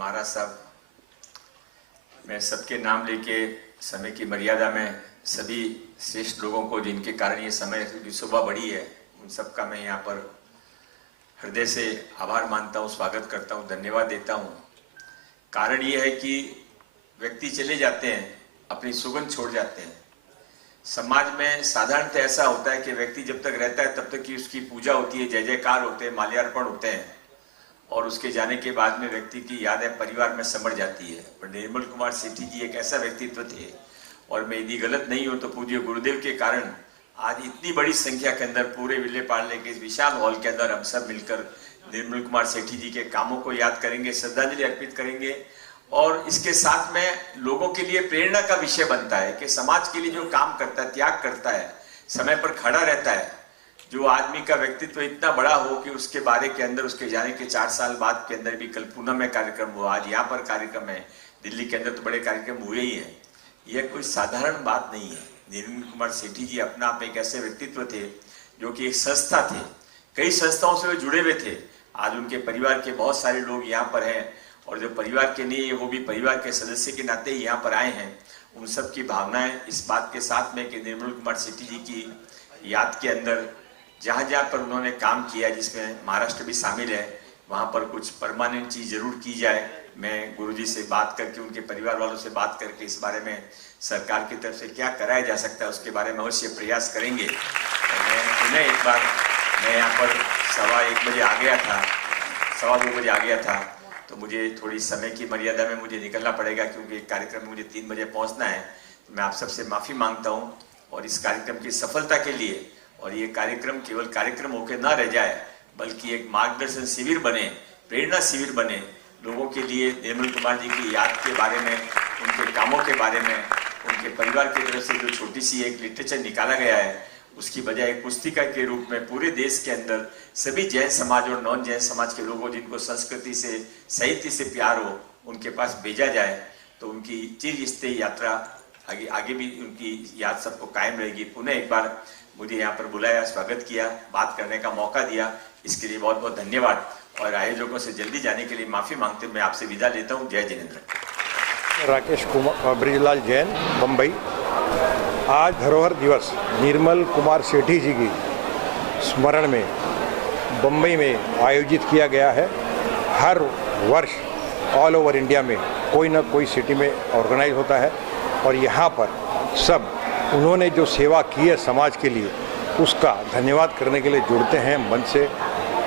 महाराज साहब, मैं सबके नाम लेके समय की मर्यादा में सभी श्रेष्ठ लोगों को जिनके कारण ये समय की शोभा बढ़ी है, उन सबका मैं यहाँ पर हृदय से आभार मानता हूँ, स्वागत करता हूँ, धन्यवाद देता हूँ। कारण ये है कि व्यक्ति चले जाते हैं, अपनी सुगंध छोड़ जाते हैं। समाज में साधारणतः ऐसा होता है कि व्यक्ति जब तक रहता है तब तक की उसकी पूजा होती है, जय जयकार होते हैं, माल्यार्पण होते हैं और उसके जाने के बाद में व्यक्ति की यादें परिवार में समर जाती है। पर निर्मल कुमार सेठी जी एक ऐसा व्यक्तित्व थे और मैं यदि गलत नहीं हूं तो पूज्य गुरुदेव के कारण आज इतनी बड़ी संख्या के अंदर पूरे विले पाड़ने के इस विशाल हॉल के अंदर हम सब मिलकर निर्मल कुमार सेठी जी के कामों को याद करेंगे, श्रद्धांजलि अर्पित करेंगे और इसके साथ में लोगों के लिए प्रेरणा का विषय बनता है कि समाज के लिए जो काम करता है, त्याग करता है, समय पर खड़ा रहता है, जो आदमी का व्यक्तित्व इतना बड़ा हो कि उसके बारे के अंदर उसके जाने के 4 साल बाद के अंदर भी कल पूना में कार्यक्रम हुआ, आज यहाँ पर कार्यक्रम है, दिल्ली के अंदर तो बड़े कार्यक्रम हुए ही हैं। यह कोई साधारण बात नहीं है। निर्मल कुमार सेठी जी अपना आप एक ऐसे व्यक्तित्व थे जो कि एक संस्था थे, कई संस्थाओं से वे जुड़े हुए थे। आज उनके परिवार के बहुत सारे लोग यहाँ पर हैं और जो परिवार के नहीं है वो भी परिवार के सदस्य के नाते ही यहाँ पर आए हैं। उन सब की भावनाएं इस बात के साथ में कि निर्मल कुमार सेठी जी की याद के अंदर जहाँ जहाँ पर उन्होंने काम किया, जिसमें महाराष्ट्र भी शामिल है, वहाँ पर कुछ परमानेंट चीज जरूर की जाए। मैं गुरुजी से बात करके, उनके परिवार वालों से बात करके इस बारे में सरकार की तरफ से क्या कराया जा सकता है उसके बारे में अवश्य प्रयास करेंगे। मैं पुनः एक बार, मैं यहाँ पर 1:15 बजे आ गया था, 2:15 बजे आ गया था, तो मुझे थोड़ी समय की मर्यादा में मुझे निकलना पड़ेगा क्योंकि कार्यक्रम में मुझे 3 बजे पहुँचना है। तो मैं आप सबसे माफ़ी मांगता हूँ और इस कार्यक्रम की सफलता के लिए, और ये कार्यक्रम केवल कार्यक्रम होकर ना रह जाए बल्कि एक मार्गदर्शन शिविर बने, प्रेरणा शिविर बने लोगों के लिए। निर्मल कुमार जी की याद के बारे में, उनके कामों के बारे में, उनके परिवार की तरफ से जो छोटी सी एक लिटरेचर निकाला गया है, उसकी बजाय एक पुस्तिका के रूप में पूरे देश के अंदर सभी जैन समाज और नॉन जैन समाज के लोगों जिनको संस्कृति से, साहित्य से प्यार हो, उनके पास भेजा जाए तो उनकी चिरस्थायी यात्रा आगे भी उनकी याद सबको कायम रहेगी। पुनः एक बार मुझे यहाँ पर बुलाया, स्वागत किया, बात करने का मौका दिया, इसके लिए बहुत बहुत धन्यवाद और आयोजकों से जल्दी जाने के लिए माफ़ी मांगते हुए मैं आपसे विदा लेता हूँ। जय जिनेंद्र। राकेश कुमार ब्रिजलाल जैन, बम्बई। आज धरोहर दिवस निर्मल कुमार सेठी जी की स्मरण में बम्बई में आयोजित किया गया है। हर वर्ष ऑल ओवर इंडिया में कोई ना कोई सिटी में ऑर्गेनाइज होता है और यहाँ पर सब उन्होंने जो सेवा की है समाज के लिए उसका धन्यवाद करने के लिए जुड़ते हैं मन से।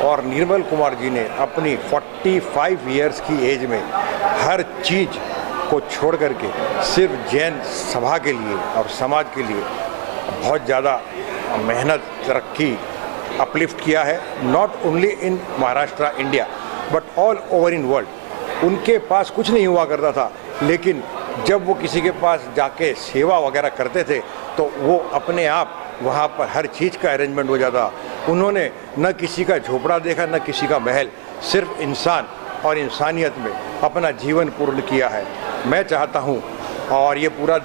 और निर्मल कुमार जी ने अपनी 45 इयर्स की एज में हर चीज़ को छोड़ करके सिर्फ जैन सभा के लिए और समाज के लिए बहुत ज़्यादा मेहनत, तरक्की, अपलिफ्ट किया है। Not only in Maharashtra, India, but all over in world. उनके पास कुछ नहीं हुआ करता था, लेकिन जब वो किसी के पास जाके सेवा वगैरह करते थे तो वो अपने आप वहाँ पर हर चीज़ का अरेंजमेंट हो जाता। उन्होंने न किसी का झोपड़ा देखा, न किसी का महल, सिर्फ इंसान और इंसानियत में अपना जीवन पूर्ण किया है। मैं चाहता हूँ और ये पूरा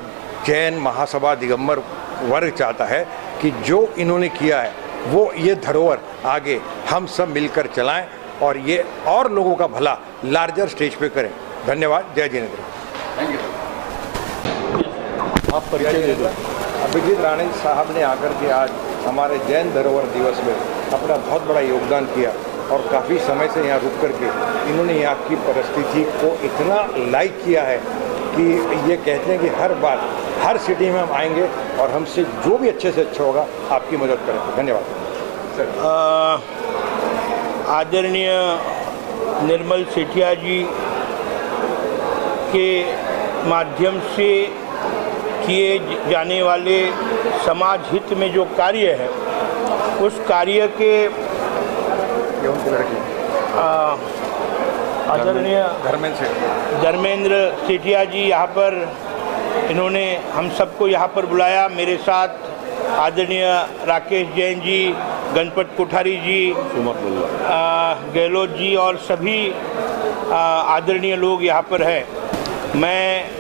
जैन महासभा दिगंबर वर्ग चाहता है कि जो इन्होंने किया है वो ये धरोहर आगे हम सब मिलकर चलाएं और ये और लोगों का भला लार्जर स्टेज पे करें। धन्यवाद। जय जिनेंद्र। Thank you. आप परिचय दे दो। अभिजीत राणे साहब ने आकर के आज हमारे जैन धरोहर दिवस में अपना बहुत बड़ा योगदान किया और काफ़ी समय से यहाँ रुक करके इन्होंने यहाँ की परिस्थिति को इतना लाइक किया है कि ये कहते हैं कि हर बार हर सिटी में हम आएंगे और हमसे जो भी अच्छे से अच्छा होगा आपकी मदद करेंगे। धन्यवाद। आदरणीय निर्मल सेठिया जी के माध्यम से किए जाने वाले समाज हित में जो कार्य है उस कार्य के आदरणीय धर्मेंद्र सेठिया जी यहाँ पर इन्होंने हम सबको यहाँ पर बुलाया। मेरे साथ आदरणीय राकेश जैन जी, गणपत कोठारी जी, गहलोत जी और सभी आदरणीय लोग यहाँ पर हैं। मैं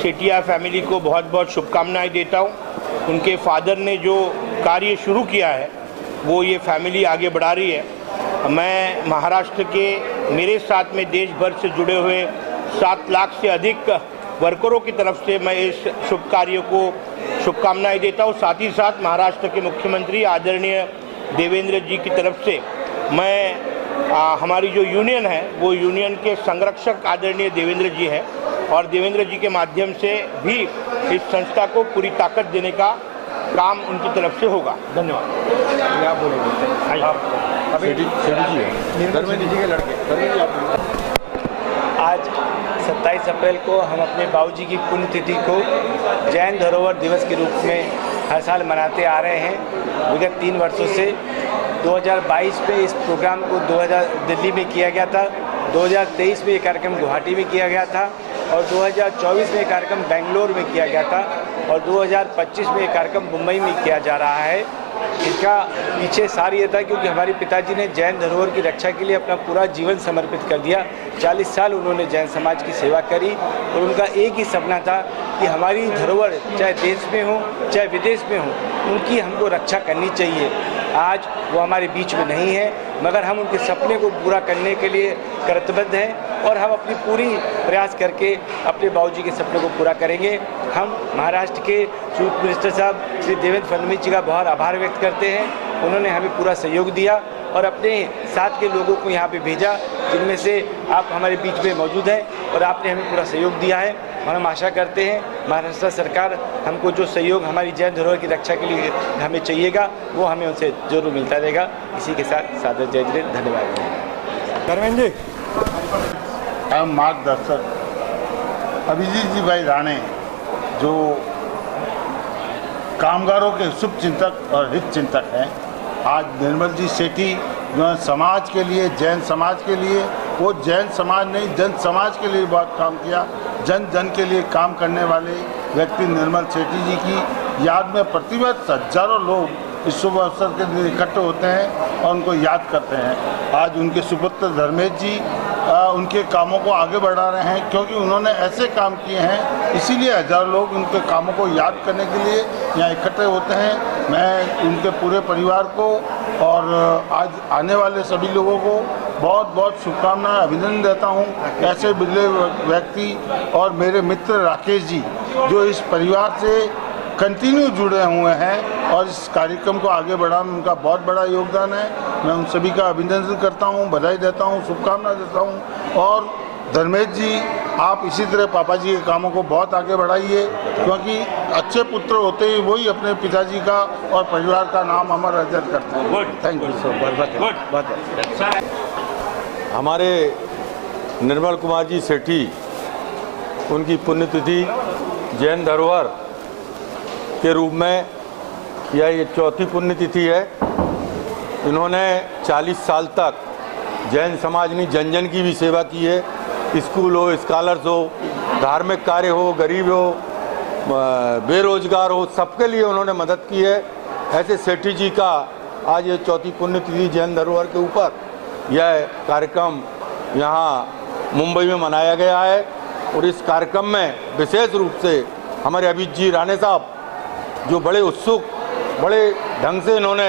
सेठिया फैमिली को बहुत बहुत शुभकामनाएं देता हूँ। उनके फादर ने जो कार्य शुरू किया है वो ये फैमिली आगे बढ़ा रही है। मैं महाराष्ट्र के मेरे साथ में देश भर से जुड़े हुए 7 लाख से अधिक वर्करों की तरफ से मैं इस शुभ कार्य को शुभकामनाएं देता हूँ। साथ ही साथ महाराष्ट्र के मुख्यमंत्री आदरणीय देवेंद्र जी की तरफ से मैं हमारी जो यूनियन है वो यूनियन के संरक्षक आदरणीय देवेंद्र जी हैं और देवेंद्र जी के माध्यम से भी इस संस्था को पूरी ताकत देने का काम उनकी तरफ से होगा। धन्यवाद। आप बोलेंगे अभी धर्मेंद्र जी के लड़के आज 27 अप्रैल को हम अपने बाबूजी की पुण्यतिथि को जैन धरोहर दिवस के रूप में हर साल मनाते आ रहे हैं। विगत 3 वर्षों से 2022 में इस प्रोग्राम को दिल्ली में किया गया था, 2023 में ये कार्यक्रम गुवाहाटी में किया गया था और 2024 में ये कार्यक्रम बेंगलोर में किया गया था और 2025 में ये कार्यक्रम मुंबई में किया जा रहा है। इसका पीछे सार ये था क्योंकि हमारे पिताजी ने जैन धरोहर की रक्षा के लिए अपना पूरा जीवन समर्पित कर दिया। 40 साल उन्होंने जैन समाज की सेवा करी और उनका एक ही सपना था कि हमारी धरोहर चाहे देश में हो चाहे विदेश में हो उनकी हमको रक्षा करनी चाहिए। आज वो हमारे बीच में नहीं है मगर हम उनके सपने को पूरा करने के लिए कर्तव्यबद्ध हैं और हम अपनी पूरी प्रयास करके अपने बाबूजी के सपने को पूरा करेंगे। हम महाराष्ट्र के चीफ मिनिस्टर साहब श्री देवेंद्र फडणवीस जी का बहुत आभार व्यक्त करते हैं। उन्होंने हमें पूरा सहयोग दिया और अपने साथ के लोगों को यहाँ पे भेजा जिनमें से आप हमारे बीच में मौजूद हैं और आपने हमें पूरा सहयोग दिया है और हम आशा करते हैं महाराष्ट्र सरकार हमको जो सहयोग हमारी जैन धरोहर की रक्षा के लिए हमें चाहिएगा वो हमें उनसे जरूर मिलता रहेगा। इसी के साथ सादर जय जय धन्यवाद। धर्मेंद्र जी हम मार्गदर्शक अभिजीत जी भाई राणे जो कामगारों के शुभ चिंतक और हित चिंतक हैं, आज निर्मल जी सेठी जो समाज के लिए जैन समाज के लिए वो जैन समाज नहीं जन समाज के लिए बहुत काम किया। जन जन के लिए काम करने वाले व्यक्ति निर्मल सेठी जी की याद में प्रतिवर्ष हजारों लोग इस शुभ अवसर के दिन इकट्ठे होते हैं और उनको याद करते हैं। आज उनके सुपुत्र धर्मेश जी उनके कामों को आगे बढ़ा रहे हैं क्योंकि उन्होंने ऐसे काम किए हैं, इसीलिए हजारों लोग उनके कामों को याद करने के लिए यहाँ इकट्ठे होते हैं। मैं उनके पूरे परिवार को और आज आने वाले सभी लोगों को बहुत बहुत शुभकामनाएं अभिनंदन देता हूँ। ऐसे बिरले व्यक्ति और मेरे मित्र राकेश जी जो इस परिवार से कंटिन्यू जुड़े हुए हैं और इस कार्यक्रम को आगे बढ़ाने में उनका बहुत बड़ा योगदान है। मैं उन सभी का अभिनंदन करता हूं, बधाई देता हूं, शुभकामनाएं देता हूं और धर्मेश जी आप इसी तरह पापा जी के कामों को बहुत आगे बढ़ाइए क्योंकि अच्छे पुत्र होते ही वही अपने पिताजी का और परिवार का नाम अमर अर्जित करते हैं। Thank you so much. हमारे निर्मल कुमार जी सेठी उनकी पुण्यतिथि जैन धरोहर के रूप में यह ये 4थी पुण्यतिथि है। इन्होंने 40 साल तक जैन समाज ने जन जन की भी सेवा की है। स्कूल हो, स्कॉलर्स हो, धार्मिक कार्य हो, गरीब हो, बेरोजगार हो, सबके लिए उन्होंने मदद की है। ऐसे सेठी जी का आज ये 4थी पुण्यतिथि जैन धरोहर के ऊपर यह कार्यक्रम यहाँ मुंबई में मनाया गया है और इस कार्यक्रम में विशेष रूप से हमारे अभिजीत जी राणे साहब जो बड़े उत्सुक बड़े ढंग से इन्होंने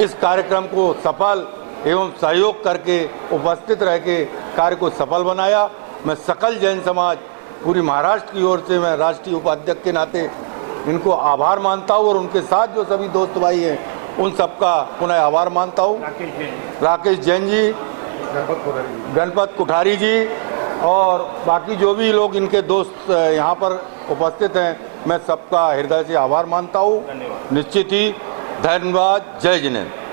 इस कार्यक्रम को सफल एवं सहयोग करके उपस्थित रह के कार्य को सफल बनाया। मैं सकल जैन समाज पूरी महाराष्ट्र की ओर से मैं राष्ट्रीय उपाध्यक्ष के नाते इनको आभार मानता हूँ और उनके साथ जो सभी दोस्त भाई हैं उन सबका पुनः आभार मानता हूँ। राकेश जैन जी, गणपत कुठारी जी और बाकी जो भी लोग इनके दोस्त यहाँ पर उपस्थित हैं, मैं सबका हृदय से आभार मानता हूँ। निश्चित ही धन्यवाद। जय जिनेन्द्र।